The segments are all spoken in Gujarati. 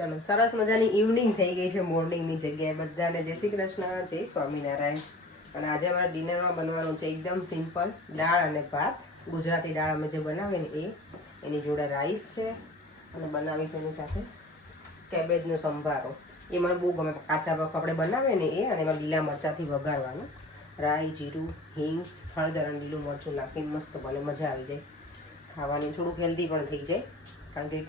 ચલો સરસ મજાની ઇવનિંગ થઈ ગઈ છે મોર્નિંગની જગ્યાએ બધાને જય શ્રી કૃષ્ણ જય સ્વામિનારાયણ અને આજે અમારા ડિનરમાં બનવાનું છે એકદમ સિમ્પલ દાળ અને ભાત ગુજરાતી દાળ અમે જે બનાવીએ ને એની જોડે રાઈસ છે અને બનાવીશ એની સાથે કેબેજનો સંભારો એ મને બહુ ગમે કાચા આપણે બનાવીએ ને એ અને એમાં લીલા મરચાંથી વઘારવાનું રાઈ જીરું હિંગ હળદર અને લીલું મરચું નાખીને મસ્ત બને મજા આવી જાય ખાવાની થોડુંક હેલ્ધી પણ થઈ જાય કારણ કે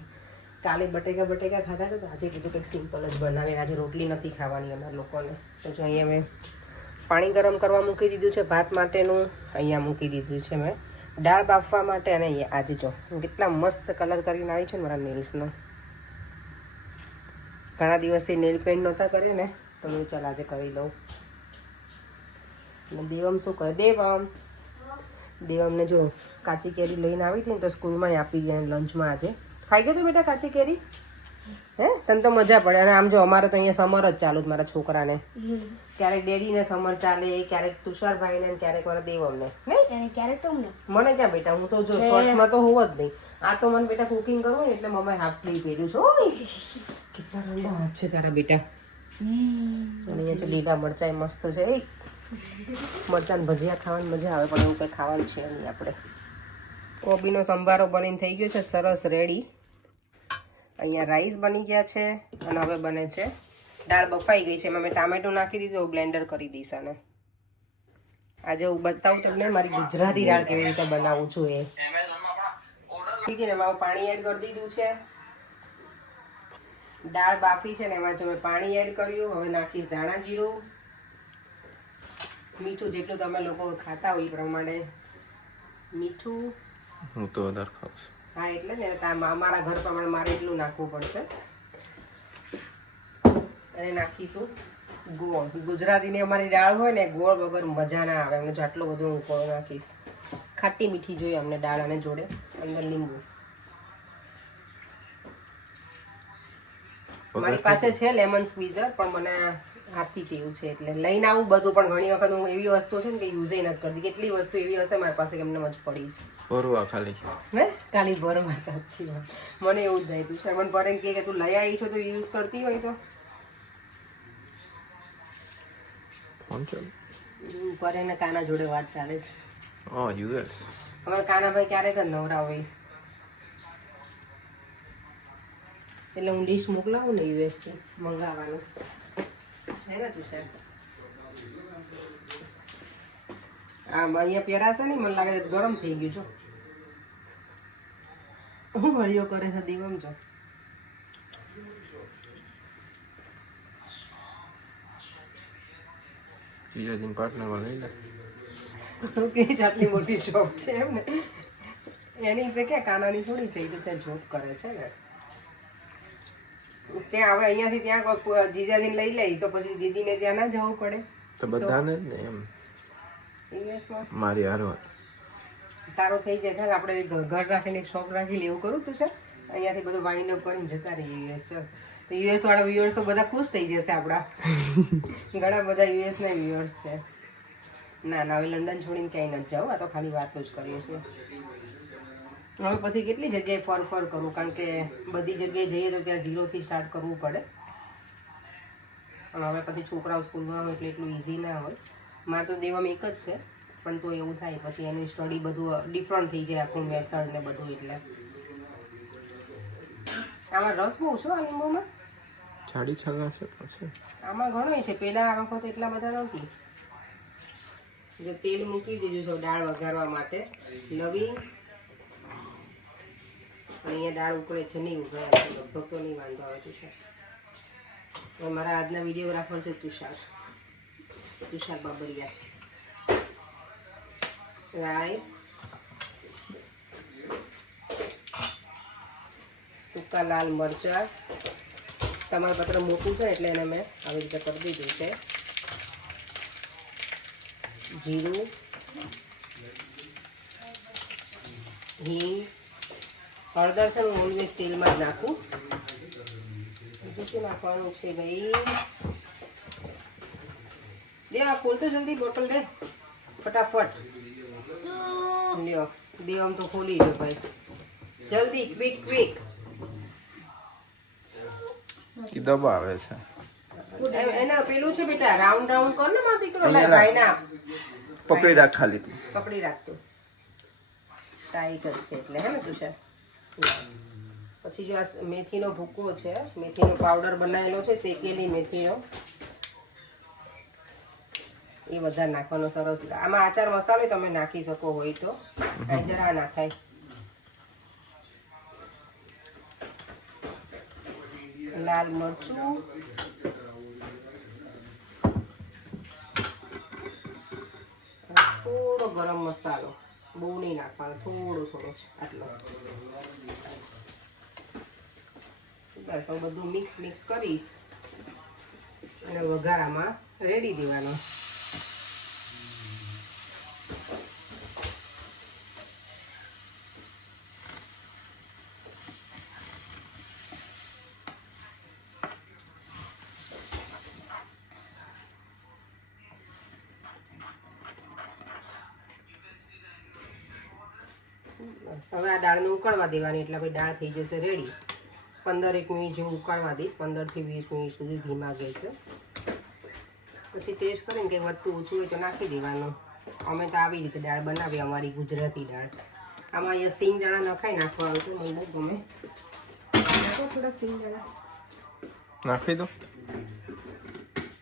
કાલે બટેકા ખાતા હતા તો આજે કીધું કંઈક સિમ્પલ જ બનાવીએ આજે રોટલી નથી ખાવાની અમારા લોકોને તો જો અહીંયા મેં પાણી ગરમ કરવા મૂકી દીધું છે ભાત માટેનું અહીંયા મૂકી દીધું છે મેં દાળ બાફવા માટે અને અહીંયા આજે જો કેટલા મસ્ત કલર કરીને આવી છે ને મારા નેલ્સનો ઘણા દિવસથી નેલ પેન્ટ નહોતા કરે ને તો હું ચાલ આજે કરી લઉં અને દેવમ શું કરે દેવમને જો કાચી કેરી લઈને આવી હતી ને તો સ્કૂલમાં આપી ગયા લંચમાં આજે ખાઈ ગયો તું બેટા કાચી કેરી હે તને તો મજા પડે અને આમ જો અમારે તો અહીંયા સમર જ ચાલુ જ મારા છોકરાને ક્યારેક ડેડીને સમર ચાલે ક્યારેક તુષારભાઈને ક્યારેક મારા દેવમને ક્યારેક તો મને ક્યાં બેટા હું તો જો શોર્ટ્સમાં તો હોવ જ નહીં આ તો મને બેટા કુકિંગ કરવું ને એટલે મમ્મી હાફ સ્લીવ પહેર્યું છે કેટલા ઠંડા હાથ છે તારા બેટા અને અહીંયા જો લીલા મરચાં મસ્ત છે એ મરચાં ભજીયા ખાવાની મજા આવે પણ એવું કંઈ ખાવાનું છે નહીં આપણે કોબીનો સંભારો બનીને થઈ ગયો છે સરસ રેડી અહીંયા રાઈસ બની ગયા છે અને હવે બને છે દાળ બફાઈ ગઈ છે એમાં મેં ટામેટું નાખી દીધું બ્લેન્ડર કરી દઈશ અને આજે હું બતાવું તમને મારી ગુજરાતી દાળ કેવી રીતે બનાવું છું એ ઠીક છે ને એમાં પાણી એડ કરી દીધું છે દાળ બાફી છે ને એમાં જો મેં પાણી એડ કર્યું હવે નાખીશ ધાણા જીરું મીઠું જેટલું તમે લોકો ખાતા હોય એ પ્રમાણે મીઠું હું તો વધારે ખાઉં છું હા એટલે ને અમારા ઘર પ્રમાણે મારે એટલું નાખવું પડશે અને નાખીશું ગોળ ગુજરાતીની અમારી દાળ હોય ને ગોળ વગર મજા ના આવે અમને આટલો બધો હું ગોળ નાખીશ ખાટી મીઠી જોઈએ અમને દાળ અને જોડે અંદર લીંબુ મારી પાસે છે લેમન સ્ક્વીઝર પણ મને હાથથી પીવું છે એટલે લઈને આવું બધું પણ ઘણી વખત હું એવી વસ્તુ છે ને કે યુઝ નથી કરતી કેટલી વસ્તુ એવી હશે મારી પાસે કે એમને મજ પડી છે ભરવા ખાલી હે ખાલી ભરવા સાચી વાત મને એવું જ થાય તું શરમન પરેન કે તું લઈ આવી છો તો યુઝ કરતી હોય તો ફોન ચાલુ પરેને કાના જોડે વાત ચાલે છે યુએસ અમારા કાનાભાઈ ક્યારેક જ નવરા હોય એટલે હું ડિશ મોકલાવું ને યુએસથી મંગાવવાનું હે ને તુષાર અહીંયા પહેરાશે ને મને લાગે ગરમ થઈ ગયું છો હું હળિયો કરે છે દીવમ છો જીજાજીને પાર્ટનરમાં લઈ લે શું કે આટલી મોટી શોપ છે એમ ને એની રીતે ક્યાં કાનાની થોડી છે એ તો ત્યાં જોબ કરે છે ને ત્યાં હવે અહીંયાથી ત્યાં જીજાજીને લઈ લે તો પછી દીદીને ત્યાં ના જવું પડે તો બધાને જ ને એમ મારી હારવા તારો થઈ જાય ચાલ આપણે ઘર રાખીને એક શોપ રાખી એવું કરું તું છે અહીંયાથી બધું વાઇન્ડ અપ કરીને જતા રહીએ યુએસ તો યુએસ વાળા વ્યુઅર્સ તો બધા ખુશ થઈ જશે આપણા ઘણા બધા યુએસના વ્યુઅર્સ છે ના હવે લંડન છોડીને ક્યાંય નથી જાઉં આ તો ખાલી વાતો જ કરીએ છીએ હવે પછી કેટલી જગ્યાએ ફર કરું કારણ કે બધી જગ્યાએ જઈએ તો ત્યાં ઝીરોથી સ્ટાર્ટ કરવું પડે હવે પછી છોકરાઓ સ્કૂલમાં હોય એટલે એટલું ઇઝી ના હોય મારે તો દેવામાં એક જ છે પણ તો એવું થાય પછી એની સ્ટડી બધું ડિફરન્ટ થઈ જાય આખું મેથડ ને બધું એટલે આમાં રસ બહુ છે આ લીંબુમાં જાડી છાલ છે પછી આમાં ઘણો છે પહેલાં આ વખત એટલા બધા નહોતી જો તેલ મૂકી દીધું છે દાળ વઘારવા માટે લવિંગ અહીંયા દાળ ઉકળે છે નહીં ઉકળે લગભગ તો નહીં વાંધો આવે તુષાર મારા આજના વિડીયોગ્રાફર છે તુષાર બાબરિયા રાઈ સૂકા લાલ મરચાં તમાલપત્ર મોટું છે એટલે એને મેં આવી રીતે કરી દીધું છે જીરું હિંગ હળદર છે હું ઓલવેઝ તેલમાં જ નાખું બીજું શું નાખવાનું છે ભાઈ દે આ ખોલ તો જલ્દી બોટલ દે ફટાફટ લ્યો દેવમ તો ખોલી લો ભાઈ જલ્દી ક્વિક એ દબાવે છે. એના પેલું છે બેટા, રાઉન્ડ રાઉન્ડ કર ને મારો દીકરો. લાય ભાઈ ના પકડી રાખ ખાલી તું. પકડી રાખતો, ટાઈટ જ છે એટલે, હે ને તુષાર? પછી જો આ મેથીનો ભૂકો છે, મેથીનો પાવડર બનાવેલો છે, શેકેલી મેથીનો, એ વધારે નાખવાનો સરસ. આમાં આચાર મસાલો તમે નાખી શકો હોય તો, જરા નાખાય. લાલ મરચું, થોડો ગરમ મસાલો, બહુ નહીં નાખવાનો, થોડો થોડો જ આટલો. બસ હવે બધું મિક્સ કરી અને વઘારામાં રેડી દેવાનો. હવે આ દાળને ઉકળવા દેવાની એટલે આપણી દાળ થઈ જશે રેડી. 15 મિનિટ જેવું ઉકળવા દઈશ, 15 થી 20 મિનિટ સુધી ધીમા ગેસે. પછી ટેસ્ટ કરીને કંઈ વધતું ઓછું હોય તો નાખી દેવાનું. અમે તો આવી રીતે દાળ બનાવીએ, અમારી ગુજરાતી દાળ. આમાં અહીંયા સિંગ દાણા નખાઈ નાખવાનું છે, મને બહુ ગમે. નાખો થોડાક સિંગ દાણા, નાખી દો.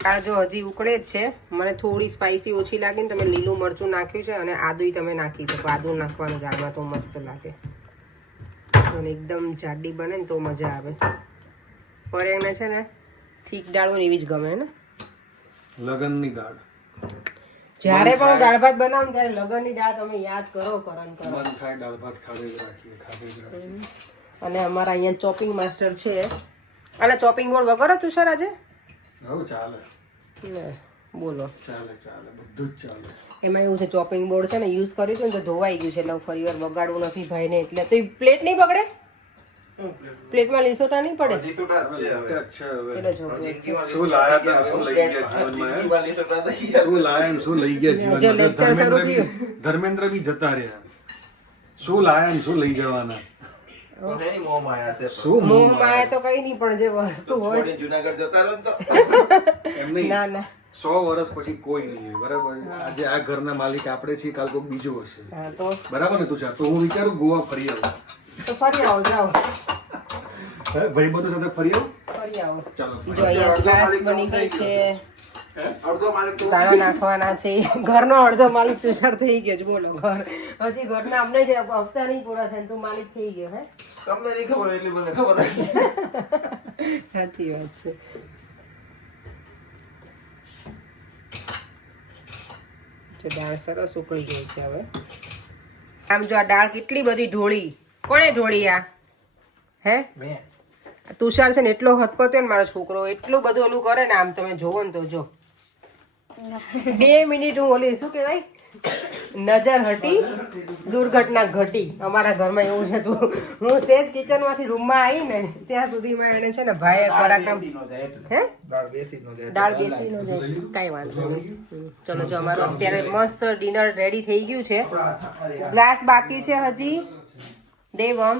આ જો હજી ઉકળે જ છે, મને થોડી સ્પાઇસી ઓછી લાગે ને તમે લીલું મરચું નાખ્યું છે અને આદુય તમે નાખી શકો. આદુ નાખવાનું દાળમાં તો મસ્ત લાગે, અને એકદમ જાડી બને ને તો મજા આવે. પર એને છે ને ઠીક દાળ હોય એવી જ ગમે ને. લગનની દાળ જ્યારે પણ દાળ ભાત બનાવો ત્યારે લગનની દાળ તમે યાદ કરો, કરન કરો. મન થાય દાળ ભાત ખાધે જ રાખીએ. અને અમારા અહીંયા ચોપિંગ માસ્ટર છે, અને ચોપિંગ બોર્ડ વગર હતું સર આજે. હવે ચાલે, બોલો, ચાલે બધું જ ચાલે. એમાં એવું છે ચોપિંગ બોર્ડ છે ને યુઝ કર્યું છે ને તો ધોવાઈ ગયું છે, એટલે હું ફરી વાર બગાડવું નથી ભાઈને. એટલે તો પ્લેટ નહીં બગડે, પ્લેટમાં લીસોટા નહીં પડે. કેટલો જોતો શું લાયા હતા, શું લઈ ગયા જીવનમાં, શું લાયા ને શું લઈ ગયા જો લેક્ચર શરૂ જીવનમાં. ધર્મેન્દ્ર બી જતા રહ્યા, શું લાયા ને શું લઈ જવાના. શું મોહ માયા તો કઈ નહીં, પણ જે વસ્તુ હોય એમ નહીં. ના ના 100 વર્ષ પછી કોઈ નહીં હોય, બરાબર? આજે આ ઘરના માલિક આપણે છીએ, કાલ કોઈક બીજું હશે, હા તો બરાબર ને તુષાર? તો હું વિચારું ગોવા ફરી આવું. ફરી આવો, જાઓ ભાઈ બધું સાથે ફરી આવું. ફરી આવો. ચાલો. જો અહીંયા છાશ બની ગઈ છે, દાણા નાખવાના છે. ઘરનો અડધો માલિક તુષાર થઈ ગયો છે, બોલો. ઘર હજી ઘરના અમને જ હપ્તા નહીં પૂરા થાય તું માલિક થઈ ગયો. હે તમને નહીં ખબર, એટલી મને ખબર. સાચી વાત છે. જો દાળ સરસ ઉકળી ગઈ છે હવે. આમ જો આ દાળ કેટલી બધી ઢોળી, કોણે ઢોળી? આ હે તુષાર છે ને એટલો હથપતો ને મારો છોકરો, એટલું બધું ઓલું કરે ને. આમ તમે જોવો ને તો જો 2 મિનિટ હું ઓલી શું કહેવાય નજર હટી દુર્ઘટના ઘટી. અમારા ઘરમાં એવું છે, તું હું સેજ કિચનમાંથી રૂમમાં આવી ને ત્યાં સુધીમાં એને છે ને ભાઈ પરાક્રમ. હે દાળ બેસી નો જાય, કાંઈ વાંધો નહીં. ચલો જો અમારું અત્યારે મસ્ત ડિનર રેડી થઈ ગયું છે. ગ્લાસ બાકી છે હજી. દેવમ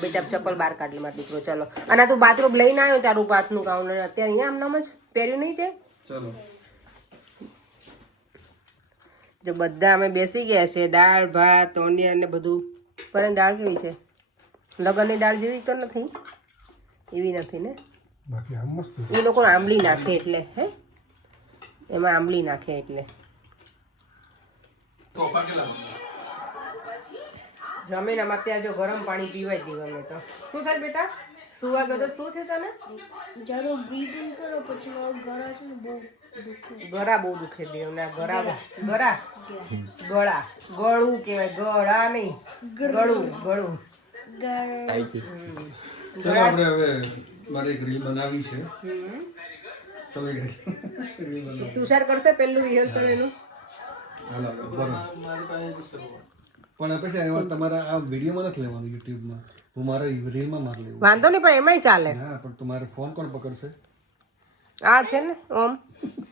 બેટા ચપ્પલ બહાર કાઢી માર દીકરો. ચલો, અને તું બાથરૂમ લઈને આવ્યો તારું પાથનું કાઉન્ટર અત્યારે અહીંયા આમ જ પહેર્યું નહીં તે. ચલો જો બધા અમે બેસી ગયા છે, દાળ ભાત ઓનિયન ને બધું. પણ દાળ કેવી છે? લગનની દાળ જેવી તો નથી, એવી નથી ને. બાકી આમ મસ્ત. એ લોકો આંબલી નાખે એટલે, હે એમાં આંબલી નાખે એટલે. જમીન આમાં અત્યારે જો ગરમ પાણી પીવાય જ દેવાનું. તો શું થાય બેટા? સુવા ગયો તો શું છે તને? જ્યારે બ્રીથ ઇન કરો પછી મારો ગળા છે ને બહુ દુખે. ગળા બહુ દુખે દેવના. ગળું કહેવાય, ગળા નહીં, ગળું. ચાલો આપણે હવે મારે એક રીલ બનાવી છે. ચલો એક રીલ બનાવી. તુષાર કરશે પેલું રિહર્સલ એનું. હાલો બરોબર. પણ પછી એમાં તમારા આ વિડીયોમાં નથી લેવાનું, યુટ્યુબમાં. હું મારા રીલમાં માર લેવું. વાંધો નહીં, પણ એમાંય ચાલે. હા, પણ તમારે ફોન કોણ પકડશે? આ છે ને ઓમ.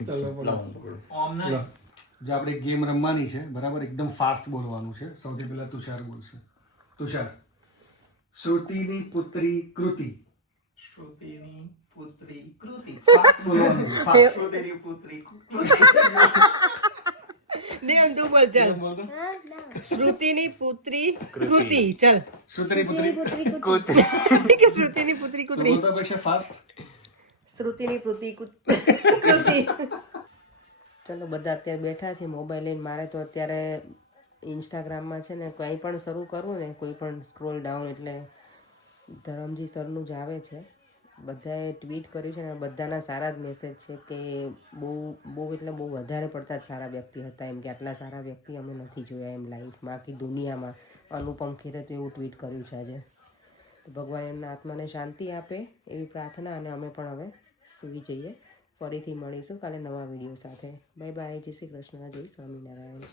ચાલો બોલો. જો આપણે ગેમ રમવાની છે, બરાબર? એકદમ ફાસ્ટ બોલવાનું છે. સૌથી પહેલા તુષાર બોલશે. તુષાર. શ્રુતિની પુત્રી કૃતિ. શ્રુતિની પુત્રી ફાસ્ટ બોલવાનું ફાસ્ટ તેરી પુત્રી દેવ તું બોલ ચાલ બોલ તો. હા ના શ્રુતિની પુત્રી કૃતિ ચાલ શ્રુતિની પુત્રી કુતરી કે શ્રુતિની પુત્રી તો કૃતિ બોલતા અપેક્ષા ફાસ્ટ શ્રુતિની કૃતિ ચલો બધા અત્યારે બેઠા છે મોબાઈલ લઈને. મારે તો અત્યારે ઇન્સ્ટાગ્રામમાં છે ને કંઈ પણ શરૂ કરવું ને કોઈ પણ સ્ક્રોલ ડાઉન એટલે ધરમજી સરનું જ આવે છે. બધાએ ટ્વીટ કર્યું છે ને બધાના સારા જ મેસેજ છે કે બહુ એટલે બહુ વધારે પડતા જ સારા વ્યક્તિ હતા એમ કે આટલા સારા વ્યક્તિ અમે નથી જોયા એમ લાઈફમાં આખી દુનિયામાં. અનુપમ ખેરે તો એવું ટ્વીટ કર્યું છે આજે. તો ભગવાન એમના આત્માને શાંતિ આપે એવી પ્રાર્થના. અને અમે પણ હવે સૂઈ જઈએ. ફરીથી મળીશું કાલે નવા વિડીયો સાથે. Bye bye. જય શ્રી કૃષ્ણ. જય સ્વામિનારાયણ.